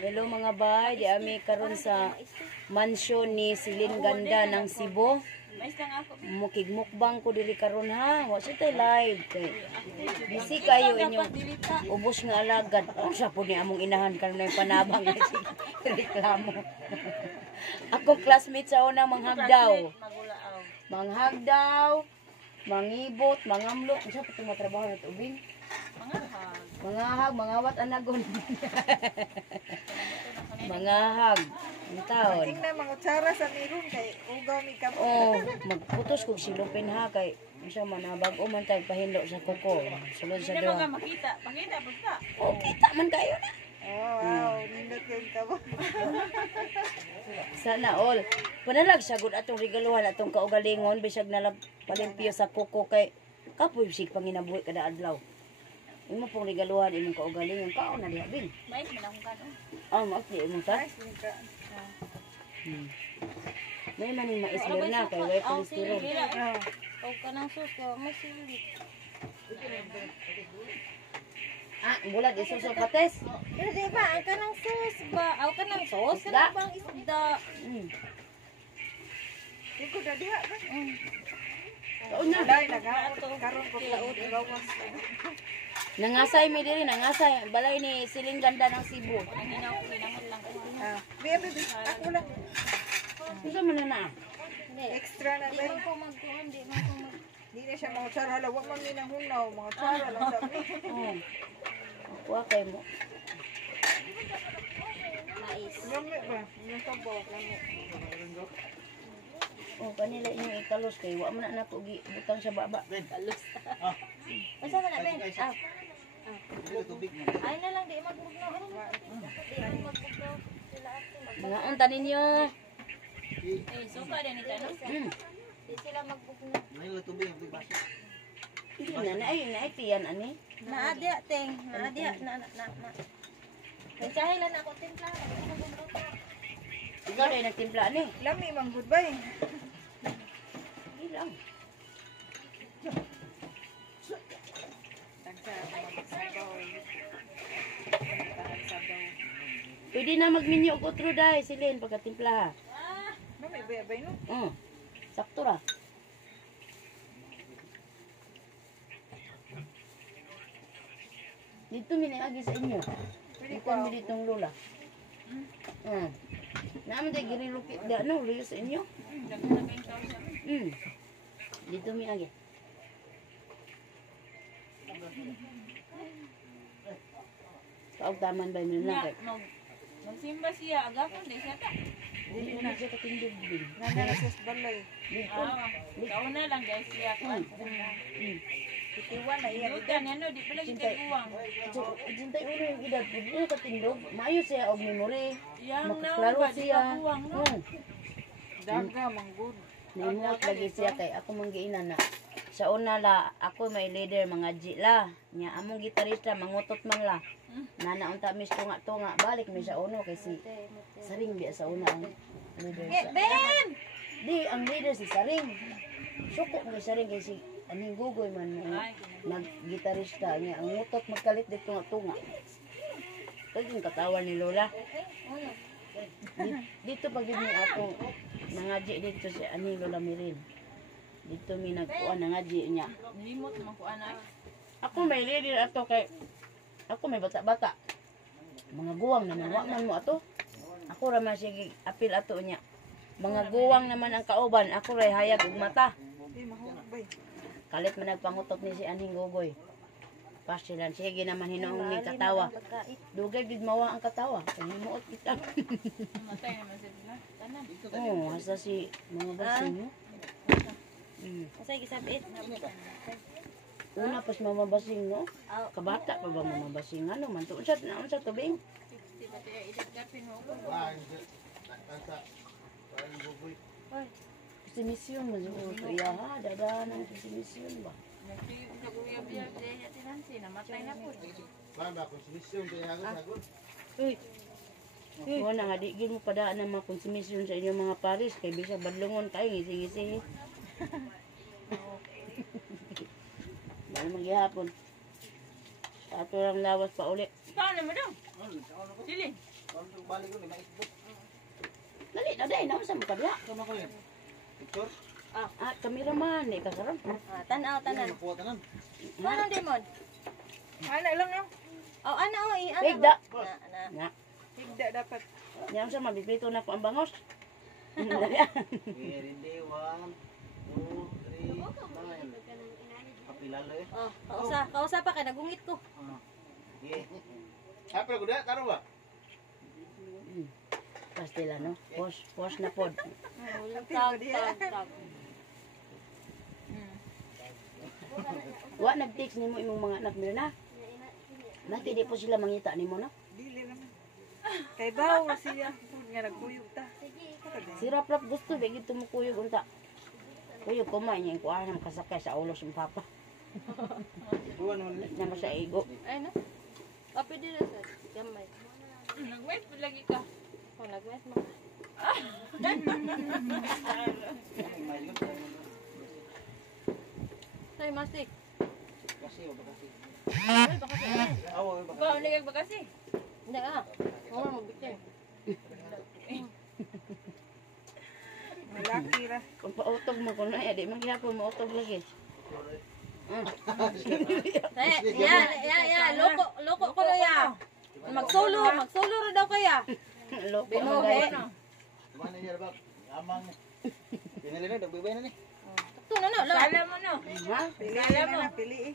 Hello mga bay, di ami karon sa mansyon ni Silin Ganda ng Cebu. Mukig-mukbang ko diri karon ha. Wa siya tay live kay busy kayo inyong ubos nga alagad. Unsa po ni among inahan karon na panabang na si reklamo. Ako classmate sa unang manghagdaw. Manghagdaw, mangibot, mangamlok. Unsa pa itong trabaho na ito, Ubing? Mangahag, mangawat anagon. Mangahag. Ang taon. Tingnan mga tsara sa mirun kay ugaw mi kamo. Oh, magputos kog silupin ha kay unsa man bag-o man tay pahindo sa kuko. Sulod sa duha. Makita basta. Oh, kita man kayo na. Oh, wow, nindot yung kamo. Sana all. Panalag sagud atong regaluhan atong kaugalingon bisag nalag palimpyo sa kuko kay kapoy sig panginabuhi kada adlaw. Imo pong regaluhan imong kaugalingon kaon na diha bin. Mais man akong kanon. Ah, maapli imong ta. Nice nika. May maning maisler na kay way cholesterol. O kanang sus ka masilit. Ah, bulat isuso pates. Pero di ba ang kanang sus ba? Aw kanang sus Isda. kanang bang isda. Iko da diha ba? Kaon na. Dai nagaon karon ko laot gawas. Nangasay mi diri, nangasay balay ni Siling Ganda ng Cebu. Hinaw ko hinamot lang ko. Baby, ako lang. Unsa man na? Extra na Di ba? man ko magkuhan, di man ko mag Di na siya mga tsara hala, wag man ninang hunaw, mga tsara lang sa mi. Oh. Kuha kay mo. mais. Lami ba? Yung sabaw, lami. Oh, kanila inyong ikalos kay wa man na ko gi butang sa baba. Kalos. Unsa man na ben? Ay na lang di magbugnaw. Di magbugnaw. Sila ate Mga unta ninyo. suka din ito no? Di sila magbugnaw. Hindi na ay tiyan ani. Naadya ting, naadya na. Mensahe lang ako timpla. Ikaw dai nagtimpla ani. Lami mang good ba eh. Di lang. Pwede na magminyo og otro dai silin pagkatimpla ha. Lami ba no? Sakto ra. Dito agi sa inyo. Dito mi ditong lola. Naman tayo girilupit da no, luyo sa inyo. Dito mi agi. Kaugtaman ba nyo na kay? Magsimba siya, agapon di siya ta. Dili na siya katindog din. Nana sa balay. Dito. Kauna lang guys siya ko. Itiwan na iya. Dutan yan no, di pala kita buwang. Jintay ulo yung edad, dili na katindog. Maayo siya og memory. Yang na Makaklaro ba, di siya. ka buwang no? Daga mang good. Naimot lagi siya kay ako manggiina na. Sa una la, ako may leader mga jila. Nya among gitarista mangutot man la. Nana unta mis tunga balik mi sa uno kay si Saring di sa una ang leader sa. Ben! Di ang leader si Saring. Suko mo Saring kay si aning gugoy man nag-gitarista niya ang ngutot magkalit dito tunga. Kaya katawan ni Lola. Dito pag ni ako nangaji dito si ani Lola Mirin. Dito mi nagkuan nangaji niya. Limot man ko anay. Ako may leader ato kay ako may bata-bata. Mga guwang naman wa man mo ato. Ako ra man sige apil ato niya. Mga guwang naman ang kauban, ako ray hayag og mata. Di mahulog ba? Kalit man nagpangutot ni si Aning Gogoy. Pasilan sige naman hinoong ni katawa. Dugay gid mawa ang katawa. Kay himuot kita. Matay naman sila. Tanan. Oh, asa si mga basing mo. Kasi gisabit. Una pas mamabasing no. Kabata pa ba mamabasing ano man to unsa tubing? Si mission mo to iya ha dadanan si mission ba. Uy. Wala nga di gid mo padaan na mga konsumisyon sa inyong mga paris kay bisa badlongon kayo ngisi-ngisi. Dahil maghihapon. Sa ato lang lawas pa uli. Paano mo daw? Sili. Balik ko, lima isbok. Dali na day, naman sa mga kabila. Sama ko yun. Picture? Ah, kameraman, di ka karon. Tanaw, tanan. Nakuha tanan. Ano, Demon? Ana lang no. Oh, ano, ano. Higda. Na. Na, Higda dapat. yan sa mabipito na ko ang bangos. Okay, ready. 1, 2, 3, 9. Kapilalo eh. Oh, kausa pa kay nagungit ko. Okay. Apa ko da? Taro ba? Pastila, no? Pos na pod. Tag. Wa nag-text nimo imong mga anak nila na. Nati di po sila mangita nimo na. Dili lang. Kay bawo siya pud nga nagkuyog ta. Si Rap gusto ba gito mo kuyog unta. Kuyog kumain niya ko anang kasakay sa ulo ng papa. Duwan naman. Na sa ego. Ay na. Kape din na sa gamay. Nag-wait pa lagi ka. Oh, nagwes mo. Say, masik. Kasi o ba kasi? Ay, baka sa Awo ba Ikaw, kasi? nagag ba kasi? Hindi ah. Oo, magbitin. Malaki ra. Kung pautog mo ko na, di magyapon mo utog lagi. Ya, loko ko na ya. Magsolo ra daw kaya. Loko Binuhe. mo dahil. Mana niya ba? Amang. Pinili na, dagbibay na ni. Ito na no. Sala mo no. Ha? Pili Kala na mo. na pili eh.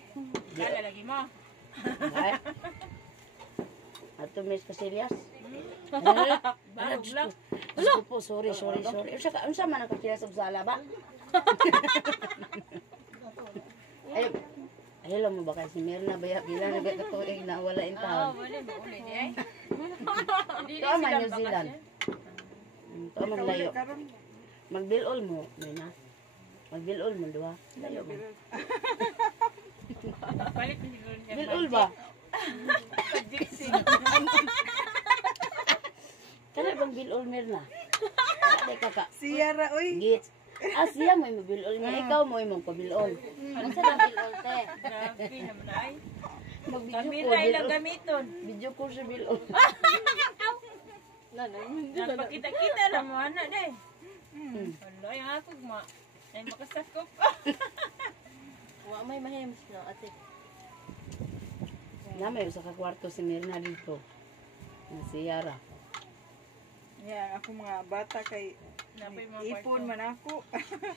Sala lagi mo. Ay. Ato Miss Casillas. Barog lang. Gusto po, sorry. Unsa man ang kakila sa sala ba? Ay, hello mo ba kasi meron na ba gila na ba katuig na wala in Oo, town? wala mo uli di ay. Dili Ito man sila New Zealand. bakasyon. Ito man layo. Karon Magbilol mo, may na. Magbilol mo, duha. Layo mo. Palit na siguro niya. Bilol ba? Pag-gypsy. Kana bang bilol merna? Ay kaka. siya ra oy. Gits. Siya mo yung bilol niya. Ikaw mo yung magpabilol. Ano sa bilol te? Grabe naman ay. Mag-video Kamera ko. ilang gamiton. Video ko sa bilol. Napakita-kita lang mo anak day. Wala yung ako ma. Ay makasakop. Wa may mahims no ate. Na may usa ka kwarto si Mirna dito. Na si Yara. Yan ako mga bata kay Napay mga ipon kwarto. man ako.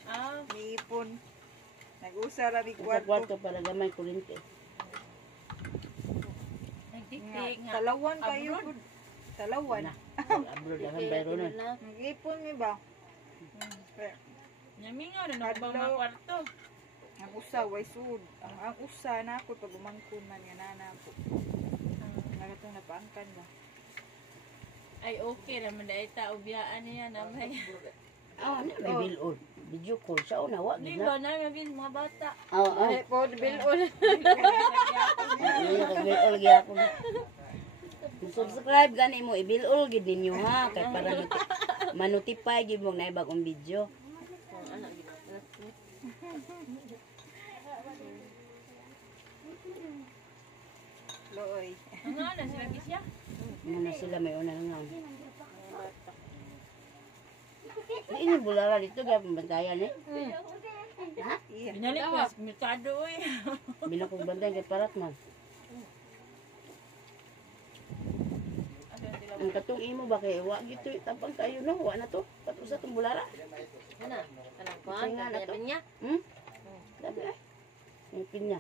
Ah, Niipon. Nag-usa ra mi Usa kwarto. kwarto para gamay kuryente. nagtiktik nga. Talawan kayo pud. Talawan. Na. Abroad ang bayro nun. Nag-ipon mi ba? Yamingaw na nakabang mga kwarto. Ang usa way sud. Ang usa na ako pag umangkon man nga nana ko. Nagatong napaangkan ba? Ay okay naman dahil tao biyaan niya namay. Ah, na may bilol. Video call sa una wa Di gid ba na. na mga mga bata. Ay, Pod bilol. bilol gyud ako. Subscribe gani mo ibilol gid ninyo ha kay para ma-notify gid mo na bagong video. Looy. Ano na sila kisya? Muna sila may una nga. Ini bulara dito gaya pembantayan eh. Iya. Binalik ko sa merkado eh. Binakog bantay kay parat man. Ang katong imo ba kay wa gito tapang kayo no wa na to. Pato sa tong bulara. Ano? Kanang kuan kanya niya. Dabi ay. Ang pinya.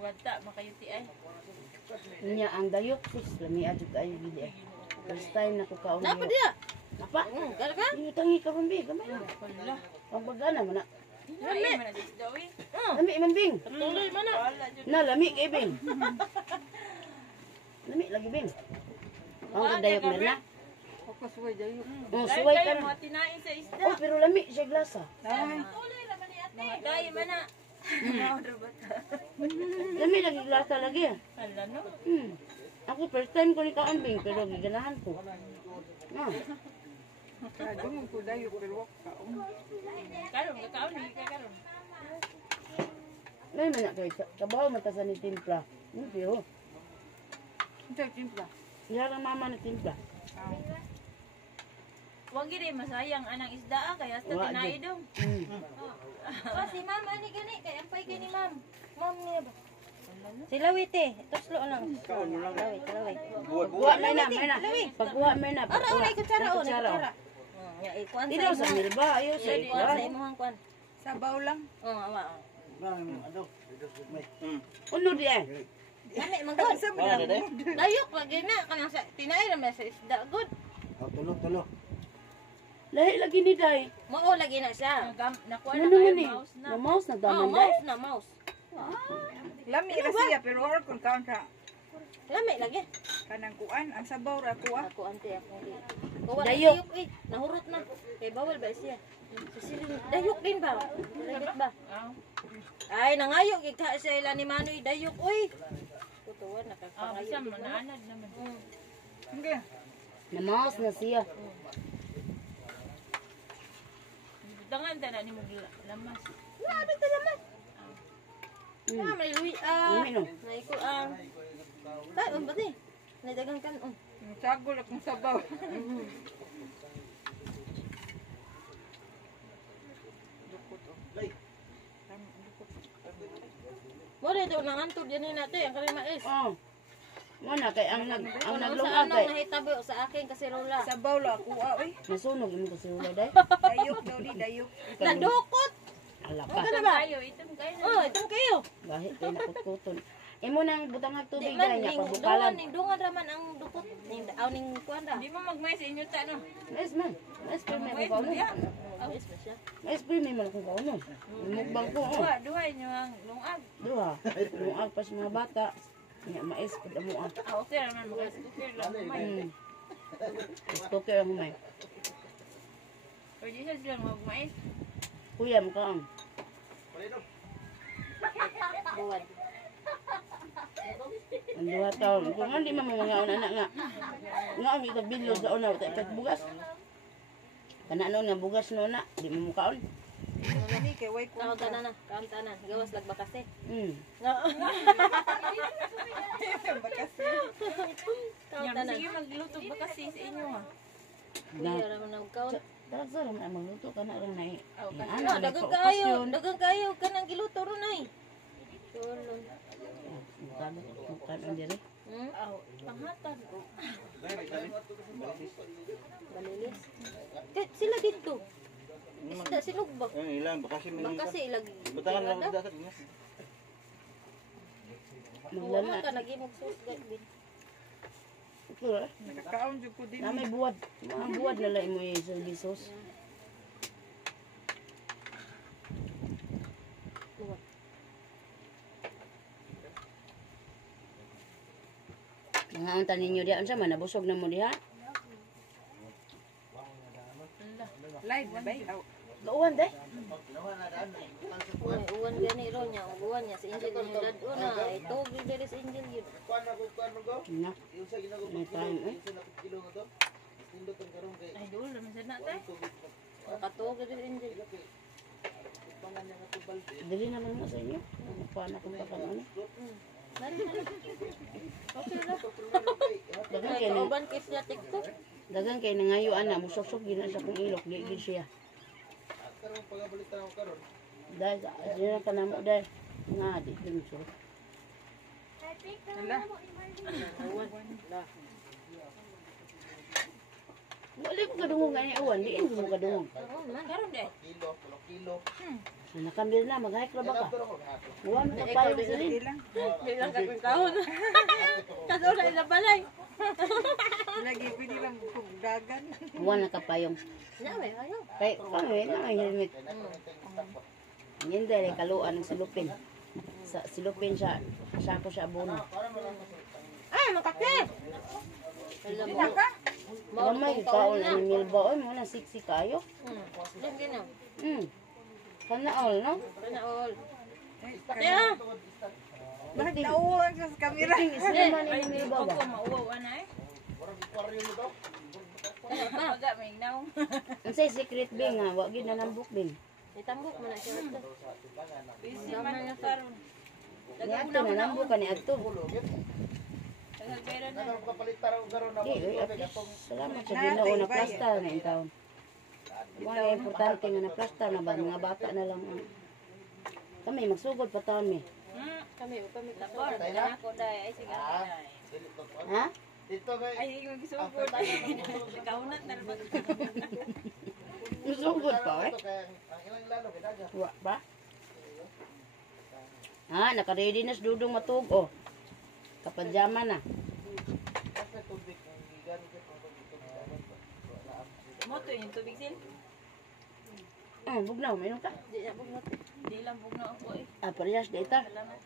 Bata makayuti ay. Niya ang dayok sis lami adto kayo gid eh. First time na ko kaon. Napa dia? Napa? Kala ka? Iyo tangi ka rumbi gamay. Wala. Ang bagana man na. Lami man na daw eh. Lami man bing. Tuloy man na. Wala jud. Na lami kay bing. Lami lagi bing. Ang dayok na. Ako suway dayo. Suway ka Kaya na. mga tinain sa isda. Oh, pero lami siya glasa. Ay. Mga kaya man na. Lami lagi glasa lagi. Wala no. Ako first time ko ni kaambing pero giganahan ko. Kadung ko dayo pero wak kaon. Karon kakaon ni karon. May man kay kabaw man ta sa ni timpla. Pero Unsa timpla? Yarang mama na timpla. Wag gid masayang anang isda kaya hasta Wa, tinai Jud. dong. Oh, si ma'am ani gani kay ampay gani ma'am. Ma'am niya ba? Si Lawit eh. Tuslo lang. Lawit. Buwa may na. Pagbuwa may na. Ara pagbuwa. oray kutsara Ang o kutsara. Ya ikuan Dito sa milba, ayo sa Sa ikuan. imuhang kuan. Sabaw lang. Oh, awa. Uno di eh. Nami magod. Wala na, day. Dayok lagi na kanang sa tinay ra sa isda good. Tulo. Lahi lagi ni day. Mao lagi na siya. Nakuha Ano na naman kayo eh? mouse na. Na mouse Oh, nagdaman day. mouse. Lami ra siya pero or kung kaon ka Lami lagi. kanang kuan ang sabaw ra kuha. Ako ante ako di. Kuha na Dayok. dayok eh. Nahurot na. Kay bawal ba siya? Sisiling dayok din ba? Dayok ba? Ah, Ay nangayo gid ka sa ila ni Manoy dayok oy. Tutuan nakakapangayo. bisa mo naanad naman. Okay. Na mouse na siya. Dangan ta na ni mo lamas. Grabe ta naman. May lui Yumi no. naiko ang. Tay on bati. Nadagang kan on. Sagol akong sabaw. Wala daw nangantod yan natin ang kari mais. Oh. Muna kay ang Sa naglungag anong kay nahitabi o sa akin kasi rola. Sabaw la kuha oy. nasunog imo kasi ulo day. Dayok daw di dayok. Nadukot. Ala ka. Ano ba? Kayo itom kayo. Oh, itong kayo. Lahit kay nakutkuton. Imo nang butang ng Di tubig man day nya ning pagbukalan. dungan raman ang dukot. Ning aw ning kuan ra. Di mo magmay sa inyo ta no. Nice man. Nice pre me Wait, ko kauno. diya. Aw is ba siya? Nice pre me man ko kauno. Mukbang ko. Oh. Duha inyo ang lungag. Duha. Lungag pa sa mga bata. Nya mais pud amo ah. Ah, okay naman mga cooker lang. May. Stoker ang humay. Pwede sa sila magmay. Kuya mo kaon. Buwan. Ang duha taon. Kung hindi man mga anak nga. Nga ang ito bilog sa una tat bugas. Kana nga bugas no na, di mo kaon. Lami kay way kuha. Kaon tanan na, kaon tanan. Gawas lag ba kasi? Kaon Yan, tanan. sige magluto ba kasi sa inyo ha. Kuya raman ang kaon. Dalag sa raman ang magluto ka na lang na eh. Ah, dagang kayo kanang giluto ron ay. Tulon. Mukan ang diri. Aw, panghatan. Balilis. Sila dito. Isda sinugbag. Ilang bakasi Bakasi ilag. Butangan lang dagat niya. Wala ka nagimog sus bin. Ito eh. Nakakaon jud ko din. Na may buwad. Mga buwad na lang mo yung servisos. Mga ang tanin nyo diyan sa man, nabusog na mo diha. Live na bay. Aw. Gauwan day. Uwan gani ro niya, uwan niya sa Angel niya dad una. Ito gid sa Angel yun. Na. May time eh. Ay, dulo naman sa natay. Katog gid sa Angel. Dili naman mo sa inyo. Nakuha na kung kakang ano. Dari na. Okay ra. Dagan Kay kay na. kauban kay siya TikTok. Dagan kay nangayo ana. Musok-sok gina siya kung ilok. Di gid siya. Dahil sa dili ka na mo dahil. Nga di din siya. Hala. Wala ko kadungog nga niya uwan. Di mo kadungog. Karon de. Nakambir na. Mag-hike na ba ka? Uwan ka pa yung silin. Ilang. Bilang ka kung kaon. Kaso na ila balay. Lagi pwede lang kung dagan. Uwan na kapayong. Nawe ayo. Kay kami na may helmet. Yan dahil kaluan ng silupin. Sa silupin siya. Sako siya abono. Ay, makake. Alam mo. Gamay kaon ang milba. Oy, muna siksi kayo. Diyan gina. Kana all, no? Kana all. Kaya. Bakit nauwan sa kamera? Is naman Ay, yung di milba ko ba? mauwaw na eh. Baga may naw. Ang say secret bing ha. Wag yun na nambuk bing. Itambok mo na siya. Busy man na karon. Ni ato na nambuk ka ni ato. Nagagayra na. Nang kapalit taro garo na Di, mo at tubig least, atong salamat sa Ginoo na plastar na yung taon. Mga importante nga na plastar na ba, mga bata na lang. Kami, magsugod pa taon mi. Kami Labor, ako dahil. Ay, sige. dili to. Ha? Dito kay Ay, magsugod. Nakaunat na naman. Magsugod pa eh. ang ilang lalo kay daga. Wa ba? Ha, naka-ready na sa dudong matug. Oh. Kapadyama na. Kasi tubig ang gigan ko tubig. Moto yung tubig sil. Bugnaw, mainom ka? Di lang bugnaw ako eh. Parehas data. Salamat.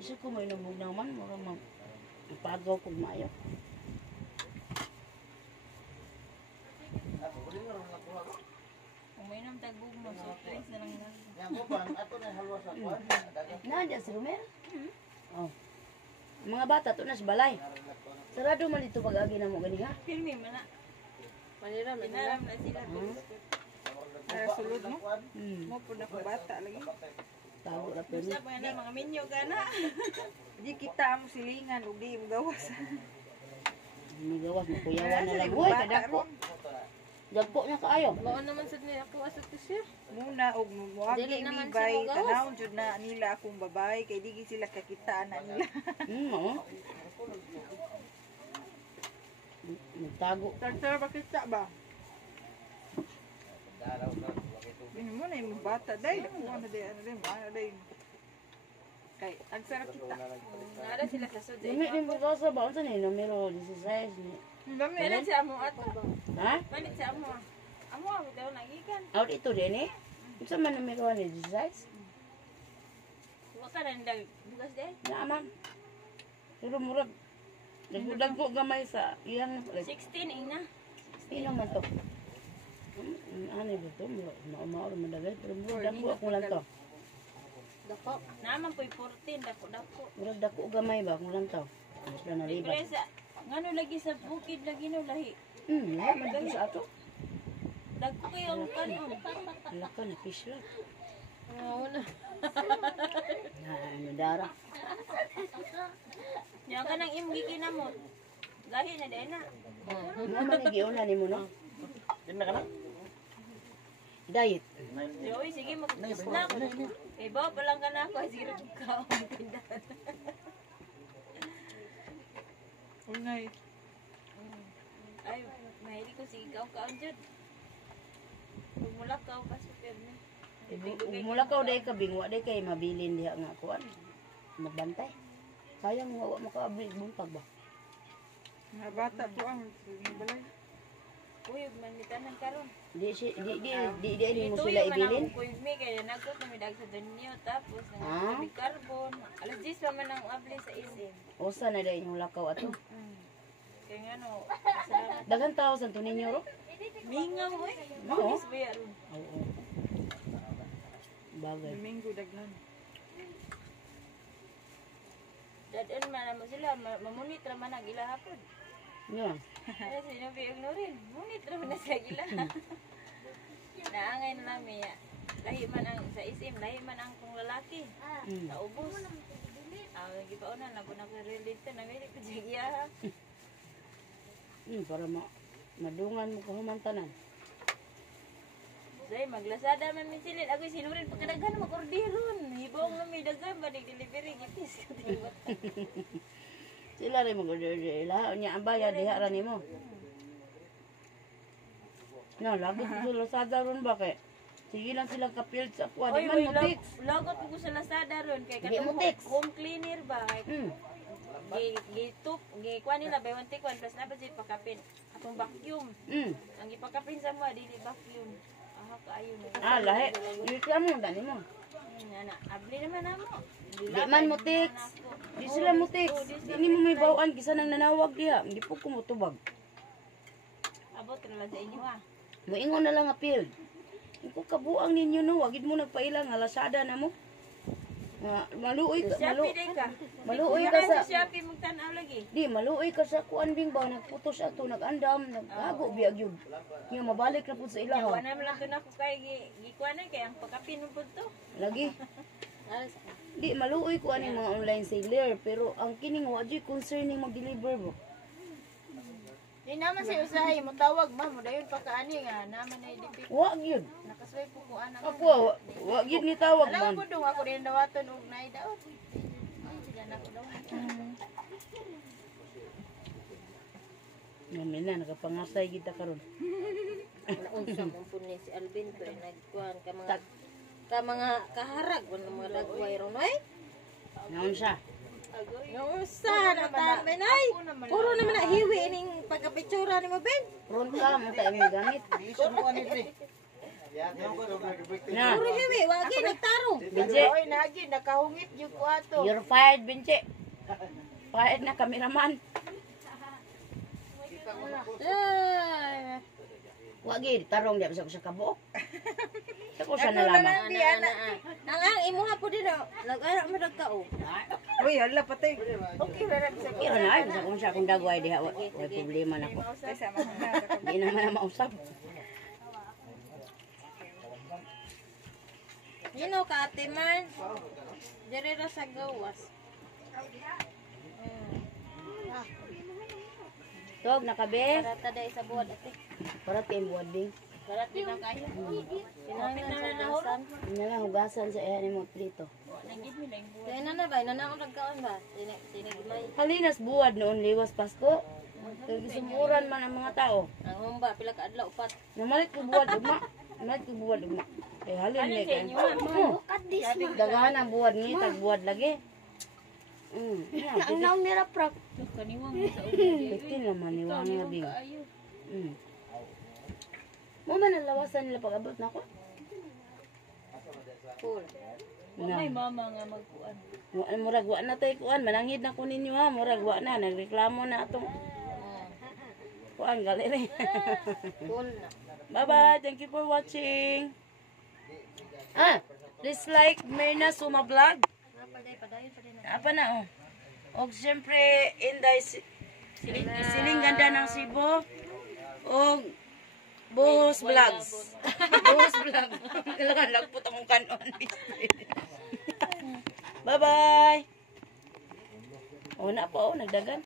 Isa ko may bugnaw man. Mura magpagaw kong maayo. Ako uli nga ron lang kuha ko. Kung may nang tagbugnaw, so drinks na lang lang. Yang ko ban ato na halwa sa kuan. Daga. Nandiyan si Romero. Oh. Mga bata to na sa balay. Sarado man dito pag-agi na mo gani ha. Filmi man na. Maniram na nila. Inaram na sila. Para sulod mo. Hmm. Mo po na ko bata lagi. Tago na pero. Sa pa na mga minyo ka na. Di kita mo silingan ug di mo gawas. May gawas mo kuyawan na lang. Uy, kadako. Dagpo na kaayo. Mao naman sad ni ako asa to siya. Muna og muagi Dili naman bibay siya magawas. tanawon jud na nila akong babae kay digi sila kakitaan na nila. Oo. Nagtago. Tagtara ba kita ba? Daraw ka wakay tubig. Ini mo na yung bata day ako na day ano day. Kay ang sarap kita. Nara sila sa sud. Dimi din mo sa baon sa ni numero 16 ni. Ang dami Kailan siya mo ato. Ha? Manit siya mo. Amo ako daw nagikan. Out ito din eh. Unsa man numero ni 16? Wa ka rin dag bukas day. Naaman. Pero murag dagko gamay sa iyang 16 ina. Ino man to. Ano ba to? Mauro man dagay pero murag dako ako lang to. Dako. Naman po'y 14 dako. Murag dako gamay ba ako lang to. Mas na nalibat. Presa. Ngano lagi sa bukid lagi no lahi. Lahat man dito sa ato. Dagko kayo ang kanon. Laka na fish lang. Oo na. Ano dara. Nya ka nang imong gikinamot. Lahi na day na. Ano man giuna nimo no? Din na kana? Diet. Joy, sige mag-snack. Eh, ba pa lang ka na ako. Sige, ka ang tindahan. Ungay. Ay, mahilig ko sige kaon dyan. Kung mula ka kasi perme. Mula ka day ka bingwa day kay mabilin diha nga kuan. Magbantay. Sayang wa makaabli buntag ba. Mga bata to ang balay. Uy, manitanan karon. Di mo sila ibilin. Kuy mi kaya nagkot na midag sa dunyo tapos Ah? nang carbon. Alas 10 pa man ang abli sa isim. Usa na day yung lakaw ato. Kaya nga no, salamat. Daghang tao sa tunin niyo ro. Mingaw oy. Oo. Mas ba yaron? Oo. Bagay. Domingo daghan. Dadan man mo sila mamunit ra man ang ila hapon. Yan. Ano sinabi yung Norin? Munit naman na sa gila. Naangay na namin. Lahi man ang sa isim, lahi man ang kong lalaki. Sa ubos. Lagi pa una, nag-relate na meron ko siya. Para madungan mo kahumantanan. Dahil maglasada man min silid. Ako'y sinurin pagkadagan mag-orderon. Hibawang na may dagan ba delivery gipis ko tiwat. Sila rin mag-order ila. Nya ang bayad diha ra nimo. No, lagot ko sa Lazada ron ba kay? Sige lang sila ka-field sa kuha. Di man mo text. Lagot ko sa Lazada ron. Kay Di mo katong text. home cleaner ba? Hmm. Gikuha nila, by 1 take 1 plus na ba siya ipakapin. Atong vacuum. Ang ipakapin sa mga, dili vacuum. Aha, kaayo na. Lahi. Di ka mo, dani mo. Abli naman na mo. Di man mo text. Di sila mo text. Di mo may bawaan. Kisa nang nanawag diha. Hindi po kumutubag. Abot na lang sa inyo ha. Moingon na lang nga field. Kung kabuang ninyo no, wagid mo nagpaila nga Lazada na mo. Maluoy ka, Shopee day ka. maluoy ka sa... Sa Shopee magtanaw lagi. Di, maluoy ka sa kuan bing ba, nagputos ato, nagandam, naghago, biyag yun. Nga mabalik na po sa ilaha. Wala naman lang doon ako kay gikuha na kay ang pakapin mo po to. Lagi. Alas. Di maluoy ko ani mga online seller pero ang kining wa jud concerning mag-deliver mo. Di naman siya usahay mo tawag ma'am, dayon pa kaani nga naman ay dipik. Wa gyud. Nakasway po ko anak. Ako wa gyud ni tawag Alam man. ko dong ako din dawaton og naay daw. Ay sila na ko daw. Namin na nakapangasay kita karon. Unsa mo po ni si Alvin pero nagkuhan ka mga kaharag wala mga dagway ron ay. Naon siya? Yung usa na tama nay. Puro naman na hiwi ining pagkapitsura ni mo Ben. Ron ka mo tayo mo gamit. Ison ko ani pre. Ya, Na. Puro hiwi wagi nagtarong. Binje, Oy nagi nakahungit jud ko ato. you're fired, Binje. Fired na kameraman. Ay. Wagi tarong di sa kabuok. Sa ko siya nalaman. Ang imuha po din nag-ara mo dagkao. Uy, hala patay. Okay ra ra sa Pero na ay sa kung siya kung dagway diha wa problema na ko. Ay, sama ko na. Di naman na mausap. Yun ka ate man. Dere ra sa gawas. Tog nakabe. Para taday sa buwan ate. Para tim boarding. Para din ang kayo. Kinahanglan na hugasan. Ina lang hugasan sa iya ni mo prito. Kaya na ba? Nanako nagkaon ba? Tinigmay. Halinas buwad noon liwas Pasko. Kaya gisumuran man ang mga tao. Ang humba pila ka adlaw upat. Namalit ko buwad ugma. Namalit ko buwad ugma. Kaya halin ni kay. Dagahan ang buwad ni tag buwad lagi. Ang naong nira prak. kaniwang mo sa ulo. Pwede naman iwan nga ding. Mo man ang lawasan nila pag abot na ko. Cool. May mama nga magkuan. Murag wa na tay kuan manangid na ko ninyo ha. Murag wa na nagreklamo na atong kuan galeri. Cool na. Bye-bye. Thank you for watching. Please like Myrna Suma Vlog. Padayon pa din. Apa na oh. Og syempre Inday Siling Ganda ng Cebu. Og Buhos Vlogs. Buhos Vlog. Kailangan nagput among kanon. Bye-bye. Oh na po, nagdagan.